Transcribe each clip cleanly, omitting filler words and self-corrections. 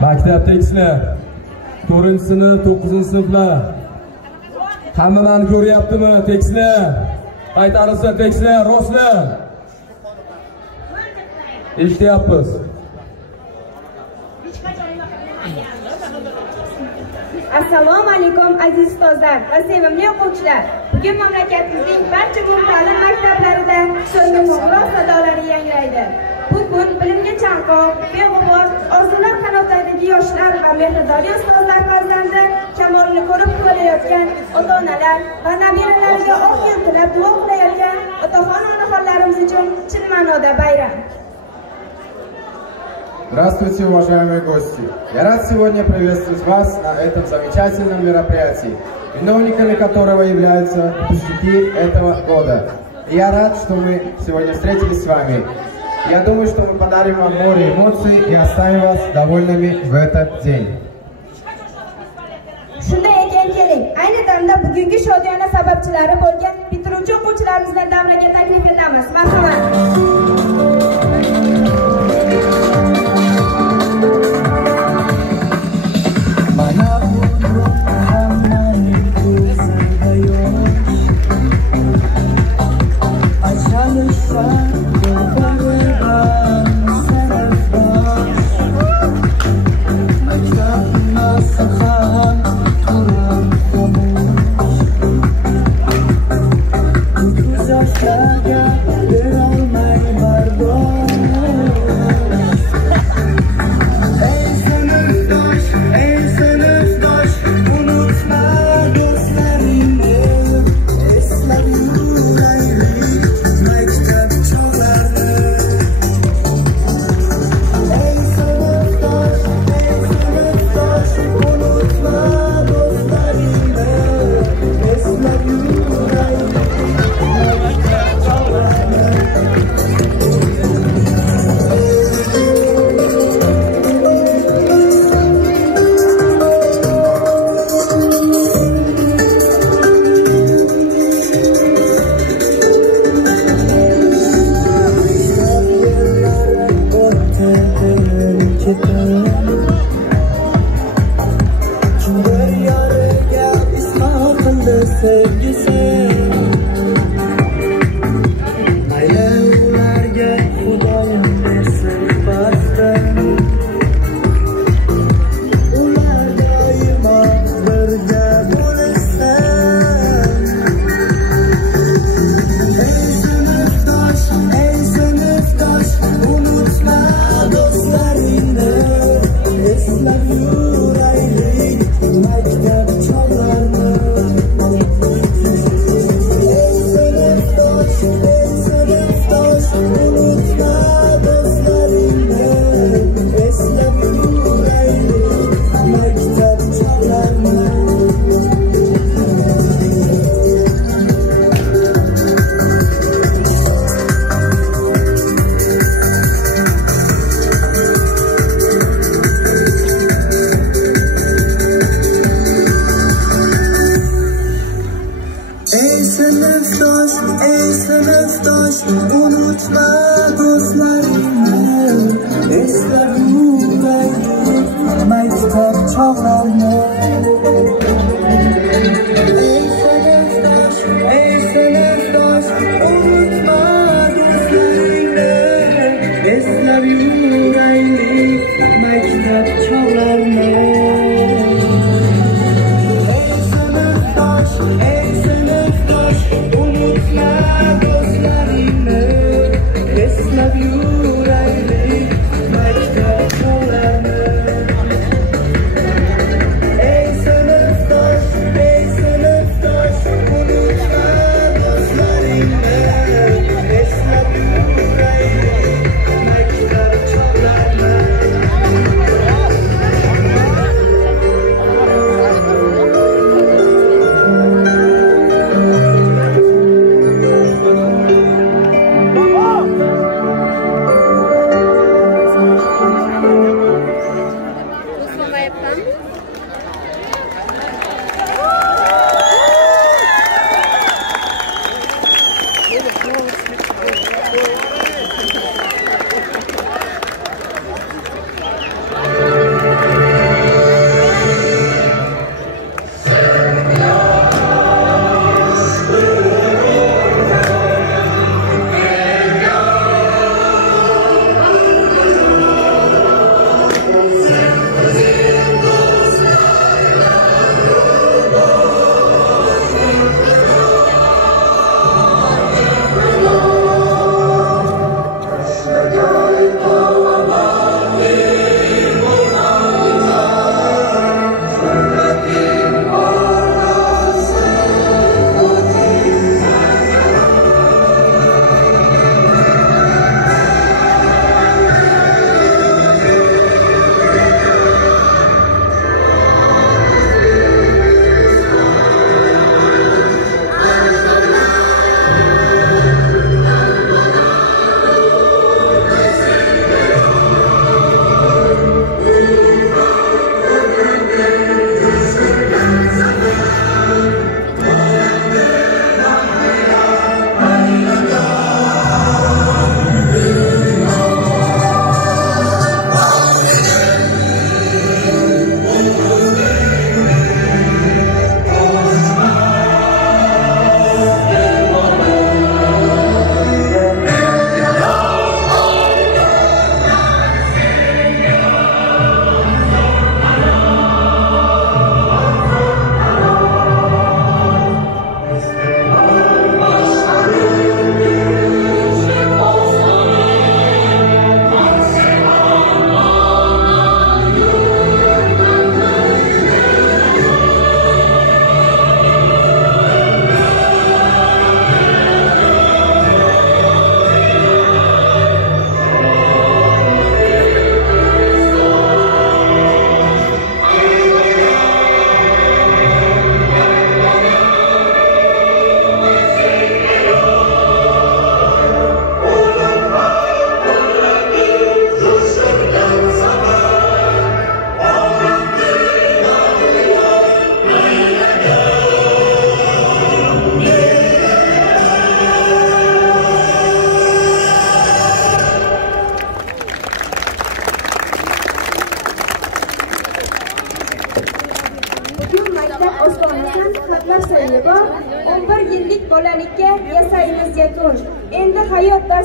Maktabdagilar, 4-sinf, 9-sinflar. Hammalarni ko'ryaptimi, tekislar? Qaytarilsa tekislar, rostlar. Eshityapmiz. Assalomu alaykum aziz ustozlar va sevimli o'quvchilar. Bugun mamlakatimizning barcha ta'lim maktablarida so'nggi qo'ng'iroq sadolari yangraydi. Bu kun bilimga chanqoq, beg'ubor, orzular qanotidagi yoshlar va mehribon ustozlar farzandi kamolini ko'rib qo'yayotgan ota-onalar va nabiralariga oq yo'l tilab duo qilayotgan otaxon-onaxonlarimiz uchun chin ma'noda bayram. Здравствуйте, уважаемые гости! Я рад сегодня приветствовать вас на этом замечательном мероприятии, виновниками которого являются выпускники этого года. И я рад, что мы сегодня встретились с вами. Я думаю, что мы подарим вам море эмоций и оставим вас довольными в этот день. Shunday ekan, keling, ayni damda bugungi shodiyona sababchilari bo'lgan bitiruvchi o'quvchilarimizni davraga taklif etamiz. Marhamat.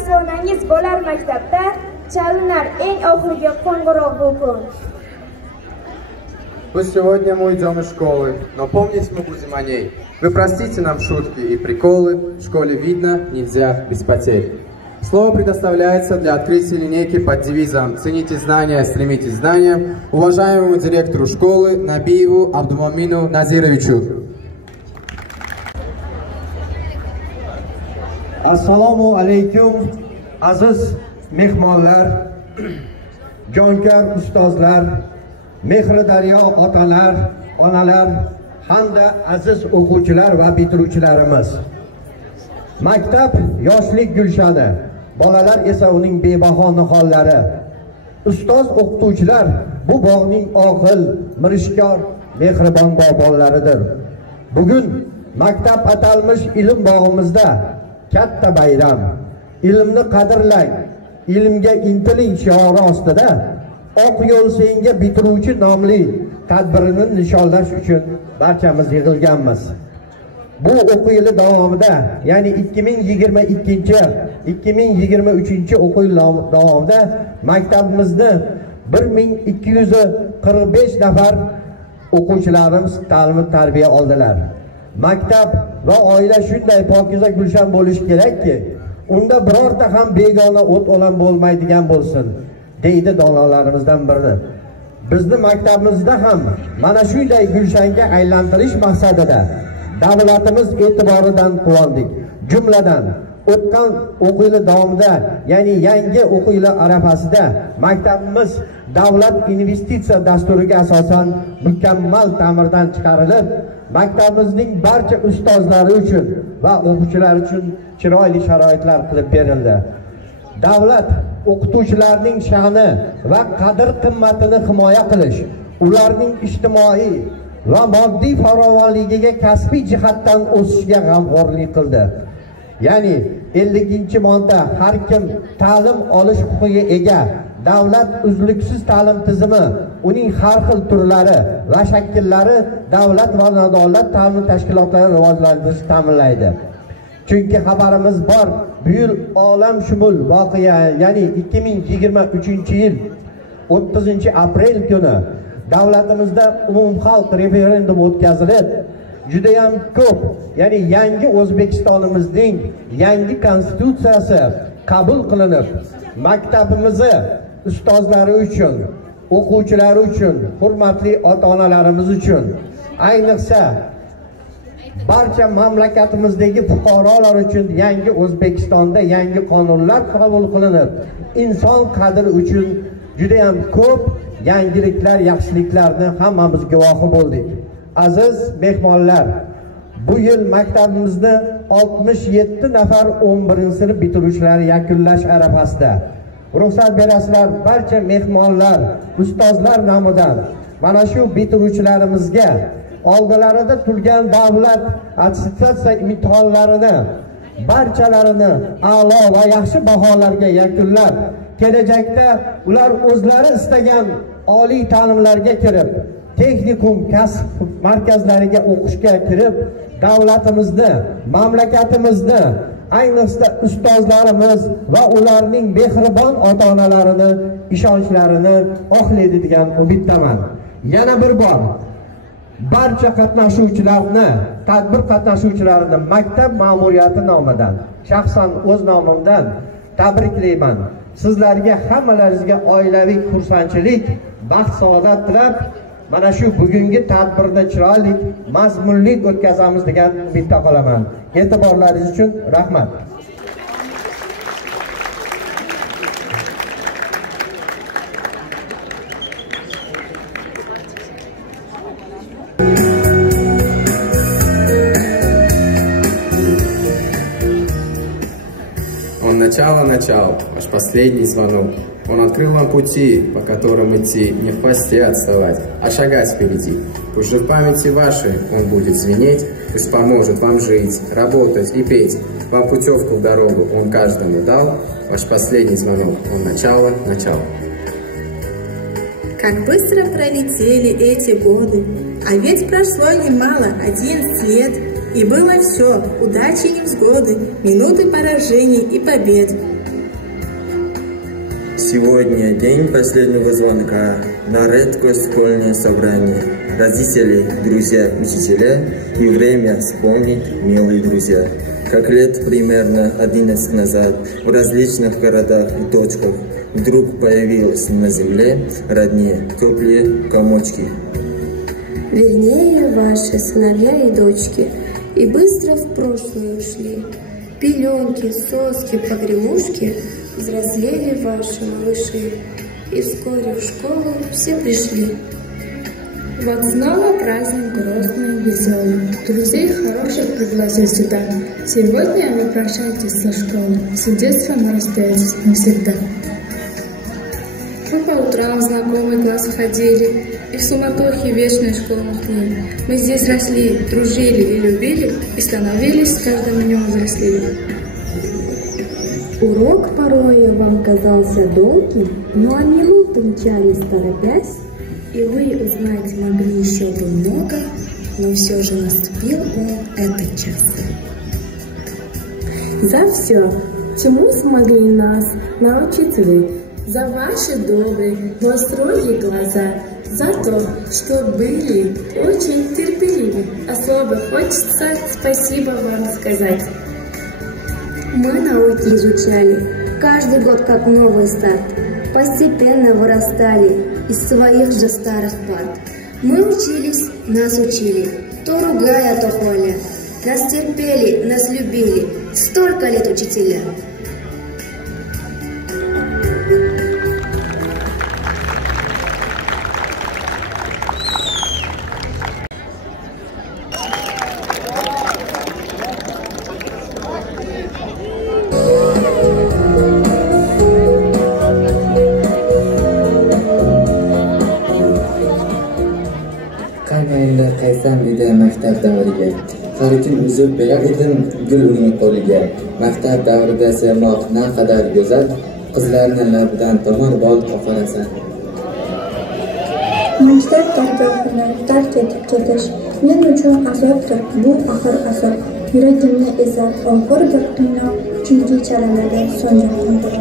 sonangiz bo'lar maktabda, chalinar eng oxirgi qo'ng'iroq bu kun. Пусть сегодня мы уйдем из школы, но помнить мы будем о ней. Вы простите нам шутки и приколы, в школе видно, нельзя без потерь. Слово предоставляется для открытия линейки под девизом «Цените знания, стремитесь к знаниям» уважаемому директору школы Набиеву Абдумамину Назировичу. Assalomu alaykum aziz mehmonlar, jonkor ustozlar, mehri daryo otalar, onalar hamda aziz o'quvchilar va bitiruvchilarimiz. Maktab yoshlik gulshani, bolalar esa uning bebaho nihollari. Ustoz o'qituvchilar bu bog'ning oqil, mirishkor, mehribon bog'bonlaridir. Bugun maktab atalmish ilm bog'imizda katta bayram. Ilmni qadrlang, ilmga intiling shiori ostida Oq yo'l senga bitiruvchi nomli tadbirini nishonlash uchun barchamiz yig'ilganmiz. Bu o'quv yili davomida, ya'ni 2022-2023 o'quv yili davomida maktabimizda 1245 nafar o'quvchilarimiz ta'lim-tarbiya oldilar. Maktab va oila shunday pokiza gulshan bo'lishi kerakki, unda birorta ham begona o't o'lan bo'lmaydigan bo'lsin, deydi donolarimizdan biri. Bizni maktabimizda ham mana shunday gulshanga aylantirish maqsadida davlatimiz e'tiboridan quvondik. Jumladan o'tgan o'quv yili davomida, ya'ni yangi o'quv yili arafasida maktabimiz davlat investitsiya dasturiga asosan mukammal ta'mirdan chiqarilib, maktabimizning barcha ustozlari uchun va o'quvchilar uchun chiroyli sharoitlar qilib berildi. Davlat o'qituvchilarning sha'ni va qadr-qimmatini himoya qilish, ularning ijtimoiy va moddiy farovonligiga kasbiy jihatdan o'sishiga g'amxo'rlik qildi. Ya'ni 50-modda har kim ta'lim olish huquqiga ega. Davlat uzluksiz ta'lim tizimi, uning har xil turlari va shakllari davlat va nodavlat ta'lim tashkilotlarini rivojlantirishni ta'minlaydi. Chunki xabarimiz bor, bu yil olamshumul voqea, ya'ni 2023-yil 30-aprel kuni davlatimizda umumxalq referendum o'tkazilib, juda ham ko'p, ya'ni yangi O'zbekistonimizning yangi konstitutsiyasi qabul qilinib, maktabimizni ustozlari uchun, o'quvchilari uchun, hurmatli ota-onalarimiz uchun, ayniqsa barcha mamlakatimizdagi fuqarolar uchun yangi O'zbekistonda yangi qonunlar qabul qilinib, inson qadri uchun juda ham ko'p yangiliklar, yaxshiliklarni hammamiz guvohi bo'ldik. Aziz mehmonlar, bu yil maktabimizni 67 nafar 11-sinf bitiruvchilari yakunlash arafasida. Ruxsat berasizlar, barcha mehmonlar, ustozlar nomidan mana shu bitiruvchilarimizga oldilarida turgan davlat attestatsiya imtihonlarini barchalarini a'lo va yaxshi baholarga yakunlab, kelajakda ular o'zlari istagan oliy ta'limlarga kirib, texnikum kasb markazlariga o'qishga kirib, davlatimizni, mamlakatimizni, ayniqsa ustozlarimiz va ularning mehribon ota-onalarini ishonchlarini oqlaydi degan umiddaman. Yana bir bor barcha qatnashuvchilarni, tadbir qatnashuvchilarini maktab ma'muriyati nomidan, shaxsan o'z nomimdan tabriklayman. Sizlarga hammalaringizga oilaviy xursandchilik, baxt, saodat tilab, mana shu bugungi tadbirda chiroyli, mazmunli o'tkazamiz degan umidda qolaman. E'tiborlaringiz uchun rahmat. Начало, ваш последний звонок. Он открыл вам пути, по которым идти, не в хвосте отставать, а шагать впереди. Пусть же в памяти вашей он будет звенеть, пусть поможет вам жить, работать и петь. Вам путевку в дорогу он каждому дал, ваш последний звонок. Он начало. Как быстро пролетели эти годы, а ведь прошло немало, 11 лет. И было все, удачи и невзгоды, минуты поражений и побед. Сегодня день последнего звонка на редкость школьное собрание. Родители, друзья, учителя и время вспомнить, милые друзья. Как лет примерно 11 назад в различных городах и точках вдруг появились на земле родные теплые комочки. Вернее, ваши сыновья и дочки, и быстро в прошлое ушли. Пеленки, соски, погремушки взрослели ваши малыши, и вскоре в школу все пришли. Вот снова праздник грустный и веселый. Друзей хороших пригласил сюда. Сегодня вы прощаетесь со школы. С детством расстаетесь навсегда. Мы по утрам в знакомый класс ходили, и в суматохе вечной школьных дней. Мы здесь росли, дружили и любили, и становились с каждым днем взрослее. Урок порою вам казался долгим, но минуты мчались торопясь, и вы узнать могли еще бы много, но все же наступил этот час. За все, чему смогли нас научить вы, за ваши добрые, но строгие глаза, за то, что были очень терпеливы. Особо хочется спасибо вам сказать. Мы науки изучали, каждый год как новый старт. Постепенно вырастали из своих же старых парт. Мы учились, нас учили, то ругая, то хваля. Нас терпели, нас любили, столько лет учителя. Qaysam edi maktab davriga, har kim uzib berar edim gul uning qo'liga. Maktab davrida sevmoq naqadar go'zal, qizlarni labidan tomar bol oqarasan. Maktab dargohini tark etib ketish men uchun azobdir, bu axir azob. Yuragimni ezar og'irdir qiynoq, chunki chalinadi so'nggi qo'ng'iroq.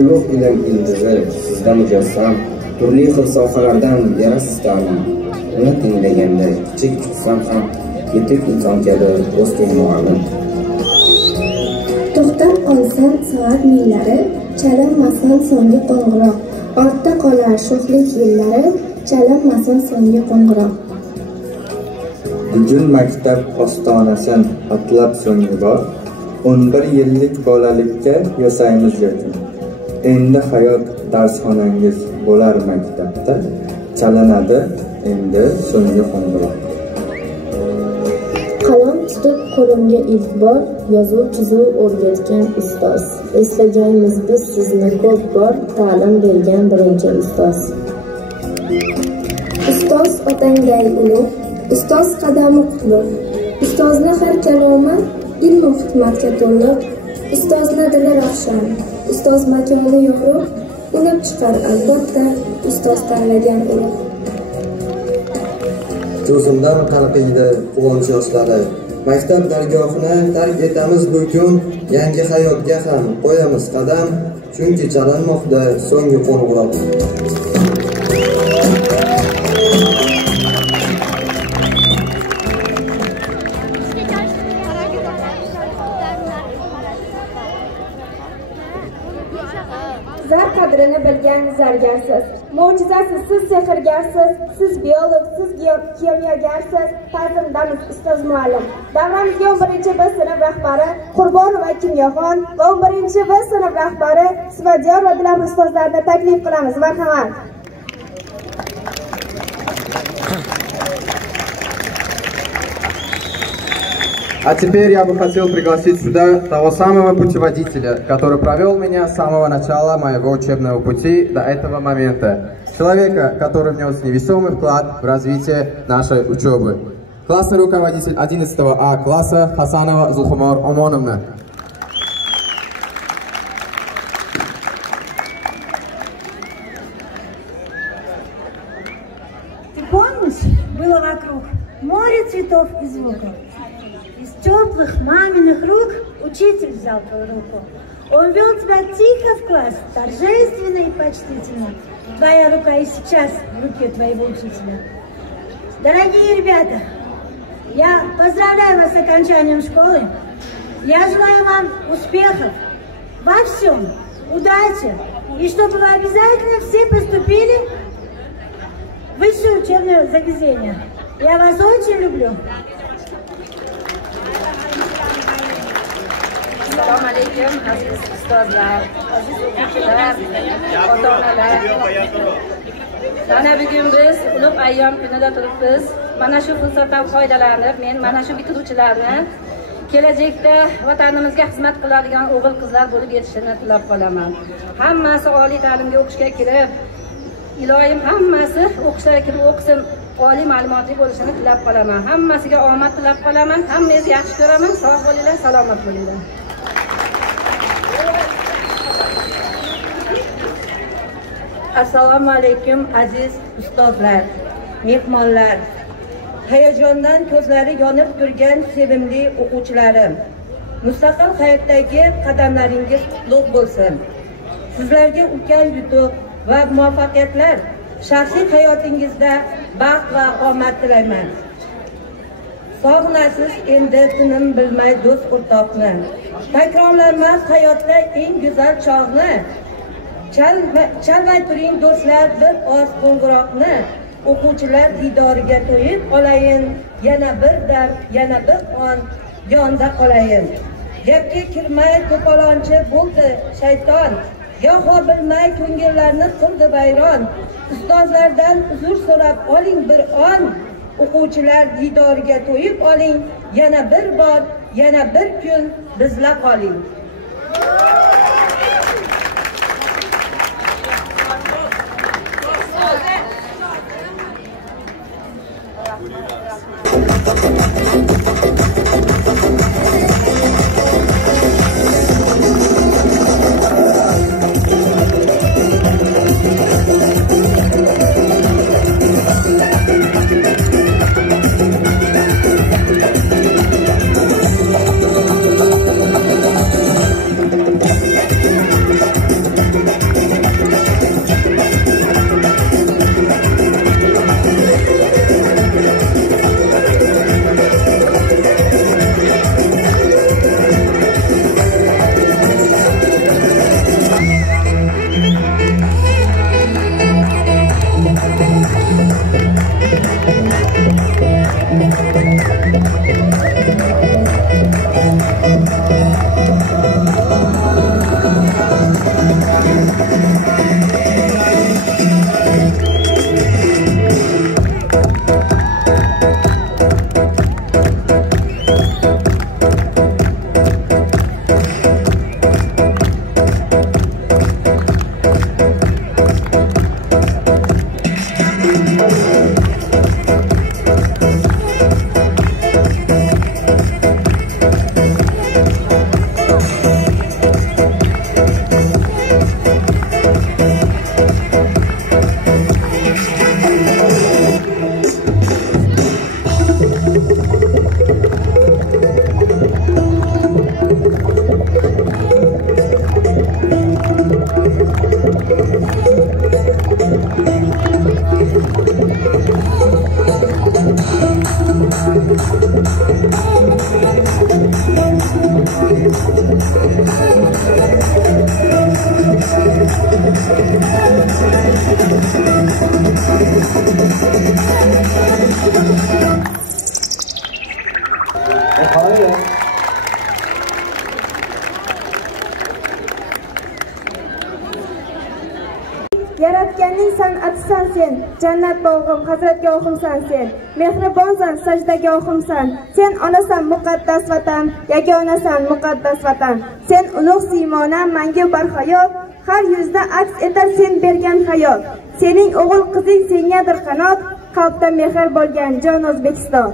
Ulug' ilm ildizi sizda mujassam, turli xil sohalardan berasiz ta'lim. Uni tinglaganda kichik tutsam ham yetuk inson kabi o'zga muallim. To'xtab qolsam soat millari, chalinmasin so'nggi qo'ng'iroq. Ortda qolar sho'xlik yillari, chalinmasin so'nggi qo'ng'iroq. Bugun maktab ostonasin atlab so'nggi bor, 11 yillik bolalikka yasaymiz yakun. Endi hayot darsxonangiz bo'lar maktabda, chalinadi endi so'nggi qo'ng'iroq. Qalam tutib qo'limga ilk bor, yozuv chizuv o'rgatgan ustoz. Eslagaymiz biz sizni ko'p bor, ta'lim bergan birinchi ustoz. Ustoz otangay ulug', ustoz qadami qutlug'. Ustozni har kalomi ilm va hikmatga to'liq. Ustozni dili ravshan, ustoz makoni yorug', unib chiqar albatta ustoz tanlagan ulug'. Ko'zimdan qalqiydi quvonch yoshlari. Maktab dargohini tark etamiz bu kun, yangi hayotga ham qo'yamiz qadam, chunki chalinmoqda so'nggi qo'ng'iroq. Zar qadrini bilgan zargarsiz, mo'jizasiz siz sehrgarsiz, siz biolog, siz kimyogarsiz, ta'zimdamiz ustoz muallim. Davramizga 11-B sinf rahbari Qurbonova Kimyoxon va 11-B sinf rahbari Sivadiyor va Dilam ustozlarni taklif qilamiz. Marhamat. А теперь я бы хотел пригласить сюда того самого путеводителя, который провел меня с самого начала моего учебного пути до этого момента. Человека, который внес невесомый вклад в развитие нашей учебы. Классный руководитель 11 А класса Хасанова Зулхумар Омоновна. Ты помнишь, было вокруг море цветов и звуков? Из теплых маминых рук учитель взял твою руку. Он вел тебя тихо в класс, торжественно и почтительно. Твоя рука и сейчас в руке твоего учителя. Дорогие ребята, я поздравляю вас с окончанием школы. Я желаю вам успехов во всем, удачи, и чтобы вы обязательно все поступили в высшее учебное заведение. Я вас очень люблю. Assalomu alaykum, aziz ustozlar, aziz o'quvchilar, ota-onalar. Mana bugun biz ulug' ayyom kunida turibmiz. Mana shu fursatdan foydalanib, men mana shu bitiruvchilarni kelajakda vatanimizga xizmat qiladigan o'g'il-qizlar bo'lib yetishini tilab qolaman. Hammasi oliy ta'limga o'qishga kirib, iloyim hammasi o'qishlarga kirib o'qisin, oliy ma'lumotli bo'lishini tilab qolaman. Hammasiga omad tilab qolaman. Hammangizni yaxshi ko'raman. Sog' bo'linglar, salomat bo'linglar. Assalomu alaykum aziz ustozlar, mehmonlar, hayajondan ko'zlari yonib turgan sevimli o'quvchilarim. Mustaqil hayotdagi qadamlaringiz qutlug' bo'lsin. Sizlarga ulkan yutuq va muvaffaqiyatlar, shaxsiy hayotingizda baxt va omad tilayman. Sog'inasiz endi tinim bilmay do'st o'rtoqni. Takrorlanmas hayotda eng go'zal chog'ni. Chalmay turing do'stlar bir oz qo'ng'iroqni. O'quvchilar diydoriga to'yib olayin, yana bir dam, yana bir on yonda qolayin. Gapga kirmay to'polonchi bo'ldi shayton, yo'qo bilmay ko'ngillarni qildi vayron. Ustozlardan uzr so'rab oling bir on, o'quvchilar diydoriga to'yib oling, yana bir bor, yana bir kun bizla qoling. Yaratganning san'atisan sen, jannat bog'im, hazratgohimsan sen. Mehribonsan, sajdagahimsan. Sen onasan muqaddas vatan, yagonasan muqaddas vatan. Sen ulug' siymonam, mangu barhayot, har yuzda aks etar sen bergan hayot. Sening o'g'il qizing sengadir qanot, qalbda mehr bo'lgan jon O'zbekiston.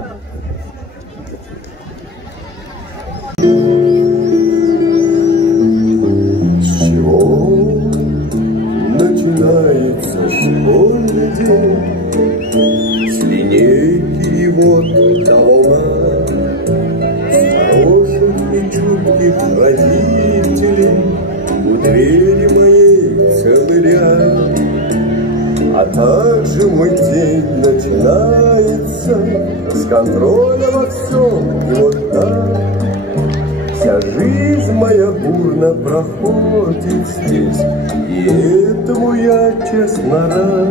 Начинается школьный день с линейки вот до ума, с хороших и чутких у двери моей целый ряд. А также мой день начинается с контроля во всем. И вот так вся жизнь моя бурно проходит здесь, и этому я честно рад.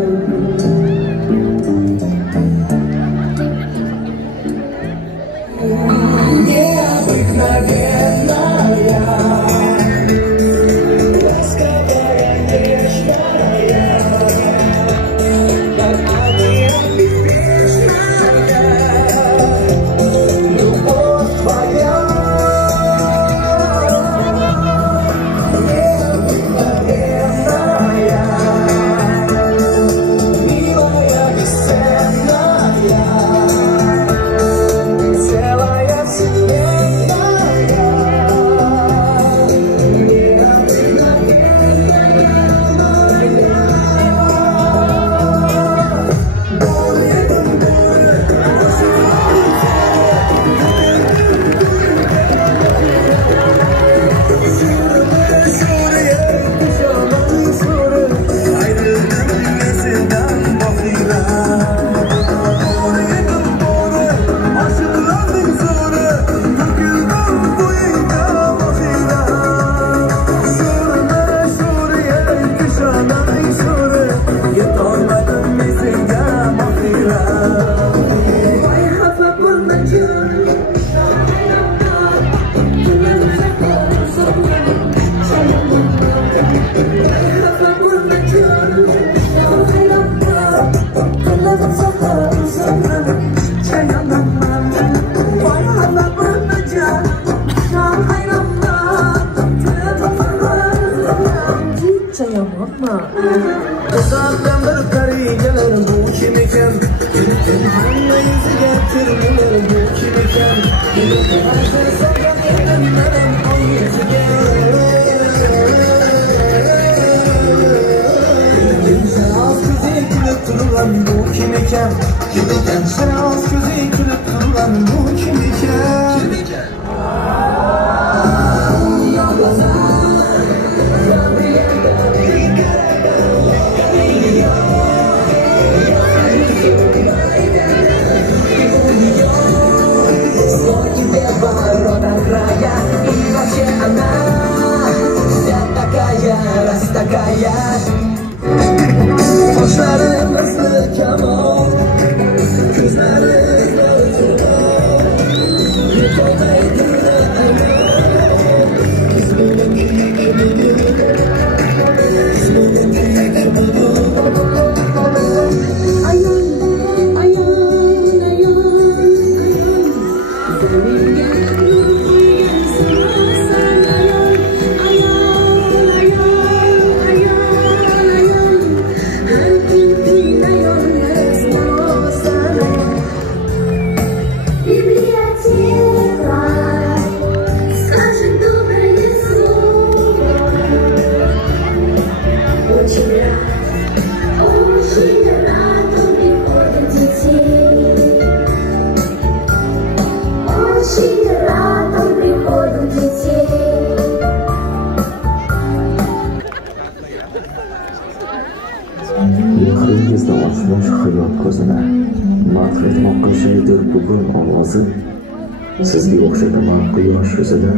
Sizga o'xshataman quyosh yuzida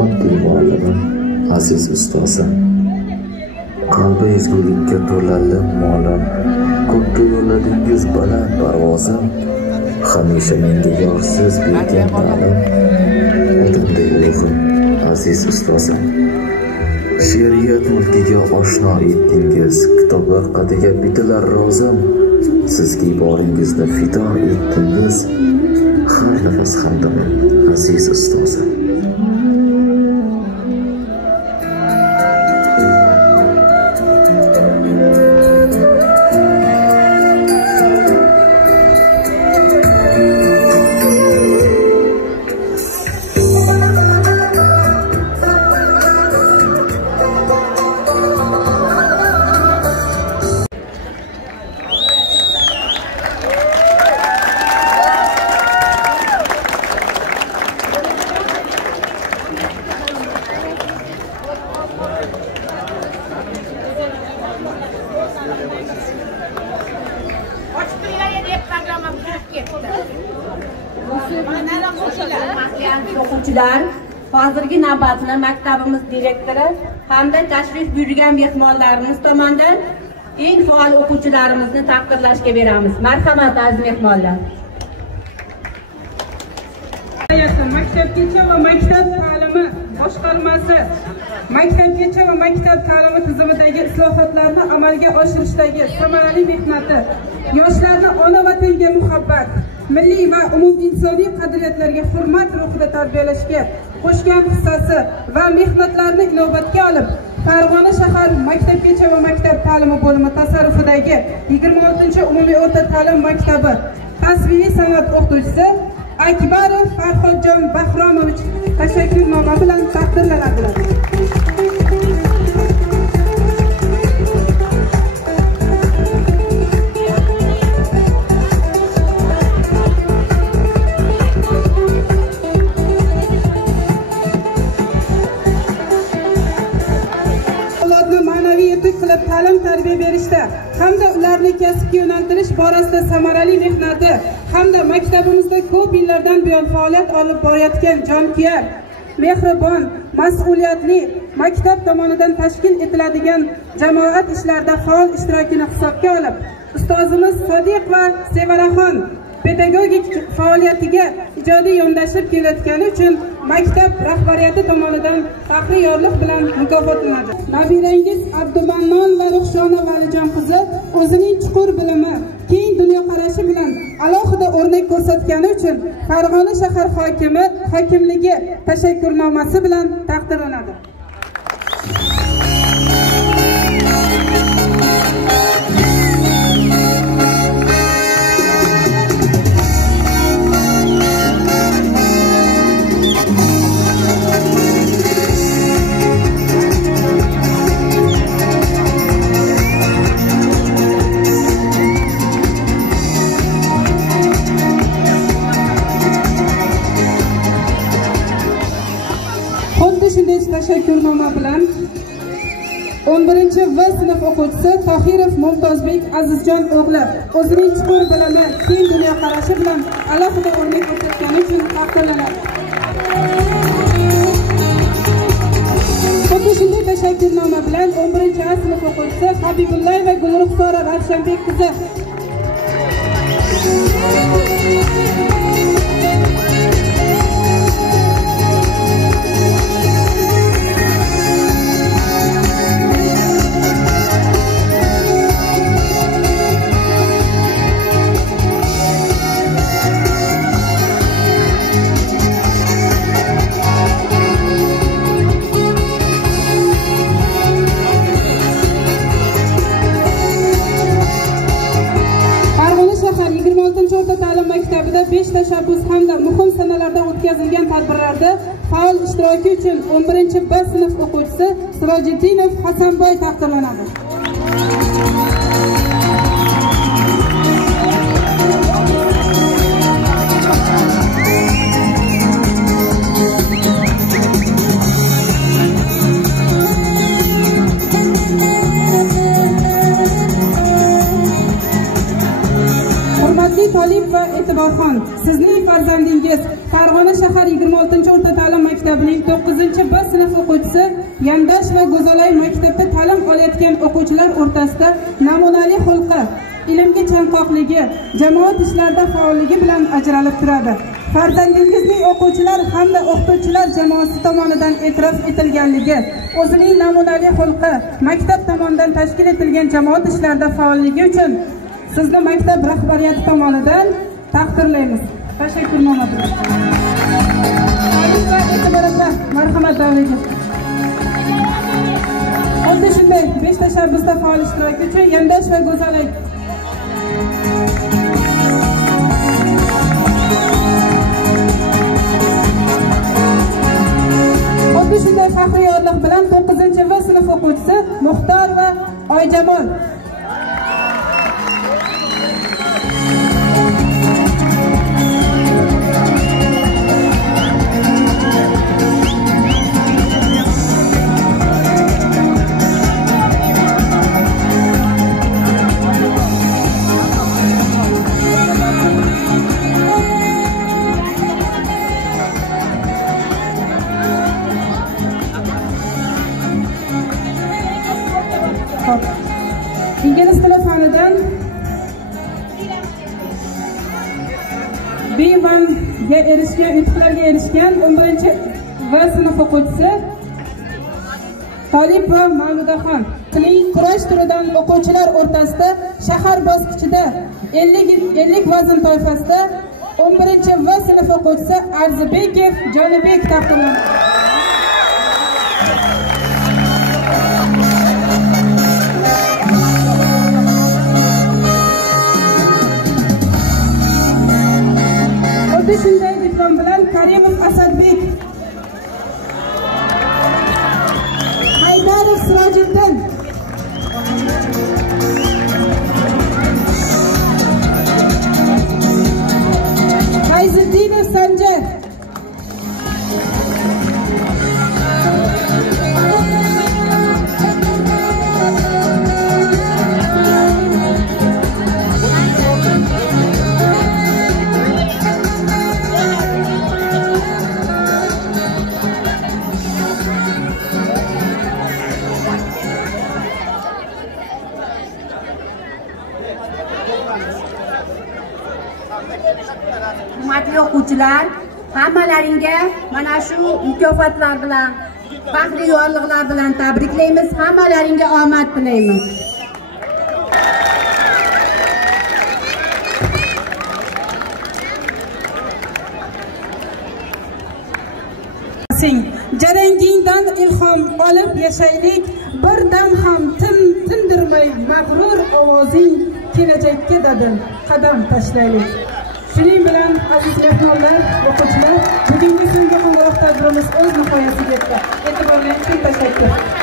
oddiy muallimim aziz ustozim. Qalbi ezgulikka to'lali molim, ko'kka yo'lladingiz baland parvozim. Hamisha menga yorsiz bergan ta'lim, o'zimdek ulug'im aziz ustozim. She'riyat mulkiga oshno etdingiz, kitoblar qadiga bitilar rozim. Sizga iboringizda fido etdingiz, har nafas hamdaman aziz ustozim. o'quvchilar, hozirgi navbatni maktabimiz direktori hamda tashrif buyurgan mehmonlarimiz tomonidan eng faol o'quvchilarimizni taqdirlashga beramiz. Marhamat aziz mehmonlar. Maktabgacha va maktab ta'limi boshqarmasi maktabgacha va maktab ta'limi tizimidagi islohotlarni amalga oshirishdagi samarali mehnati, yoshlarni ona vatanga muhabbat, milliy va umuminsoniy qadriyatlarga hurmat ruhida tarbiyalashga qo'shgan hissasi va mehnatlarni inobatga olib, Farg'ona shahar maktabgacha va maktab ta'limi bo'limi tasarrufidagi 26-umumiy o'rta ta'lim maktabi tasviriy san'at o'qituvchisi Akbarov Farhodjon Bahromovich tashakkurnoma bilan taqdirlanadilar. Ta'lim tarbiya berishda hamda ularni kasbga yo'naltirish borasida samarali mehnati hamda maktabimizda ko'p yillardan buyon faoliyat olib borayotgan jonkuyar, mehribon, mas'uliyatli maktab tomonidan tashkil etiladigan jamoat ishlarida faol ishtirokini hisobga olib, ustozimiz Sodiq va Sevaraxon pedagogik faoliyatiga ijodiy yondashib kelayotgani uchun maktab rahbariyati tomonidan faxriy yorliq bilan mukofotlanadi. Nabirangiz Abdumannon va Ruxshona Valijon qizi o'zining chuqur bilimi, keng dunyoqarashi bilan alohida o'rnak ko'rsatgani uchun Farg'ona shahar hokimligi tashakkurnomasi bilan taqdirlanadi. Tashakkurnoma bilan 11-V sinf o'quvchisi Tohirov Mumtozbek Azizjon o'g'li o'zining chuqur bilimi, keng dunyoqarashi bilan alohida o'rnak ko'rsatgani uchun taqdirlanadi. Xuddi shunday tashakkurnoma bilan 11-A sinf o'quvchisi Habibullayeva Gulruxsora Ravshanbek qizi maktabida 5 tashabbus hamda muhim sanalarda o'tkazilgan tadbirlarda faol ishtiroki uchun 11-B sinf o'quvchisi Sirojiddinov Hasanboy taqdirlanadi. Tolib va E'tiborxon, sizning farzandingiz Farg'ona shahar 26-o'rta ta'lim maktabining 9-B sinf o'quvchisi Yandash va Go'zalay maktabida ta'lim olayotgan o'quvchilar o'rtasida namunali xulqi, ilmga chanqoqligi, jamoat ishlarida faolligi bilan ajralib turadi. Farzandingizning o'quvchilar hamda o'qituvchilar jamoasi tomonidan e'tirof etilganligi, o'zining namunali xulqi, maktab tomonidan tashkil etilgan jamoat ishlarida faolligi uchun sizni maktab rahbariyati tomonidan taqdirlaymiz. Tashakkurnoma bilan. Marhamat davriga. Xuddi shunday 5 tashabbusda faol ishtirok uchun Yandash va Go'zalay xuddi shunday faxriy yorliq bilan 9-V sinf o'quvchisi Muxtor va Oyjamol Hop. İngiliz tili fanidan B1'ga erishgan, yutuqlarga erishgan 11-V sinf o'quvchisi Tolipova Mavludaxon. Uning kurash turidan o'quvchilar o'rtasida shahar bosqichida 50 vazn toifasida 11-V sinf o'quvchisi Arzibekov Jonibek taqdirlandi. Xuddi shunday diplom bilan Karimov Asadbek, Haydarov Sirojiddin, Fayziddinov Sanjar, hurmatli o'quvchilar, hammalaringga mana shu mukofotlar bilan, faxriy yorliqlar bilan tabriklaymiz. Hammalaringga omad tilaymiz. Jarangingdan ilhom olib yashaylik, bir dam ham tindirmay mag'rur ovozing kelajakka dadil qadam tashlaylik. Shuning bilan aziz mehmonlar, o'quvchilar, bugungi so'nggi qo'ng'iroq tadbirimiz o'z nihoyasiga yetdi. E'tiborlaringiz uchun tashakkur.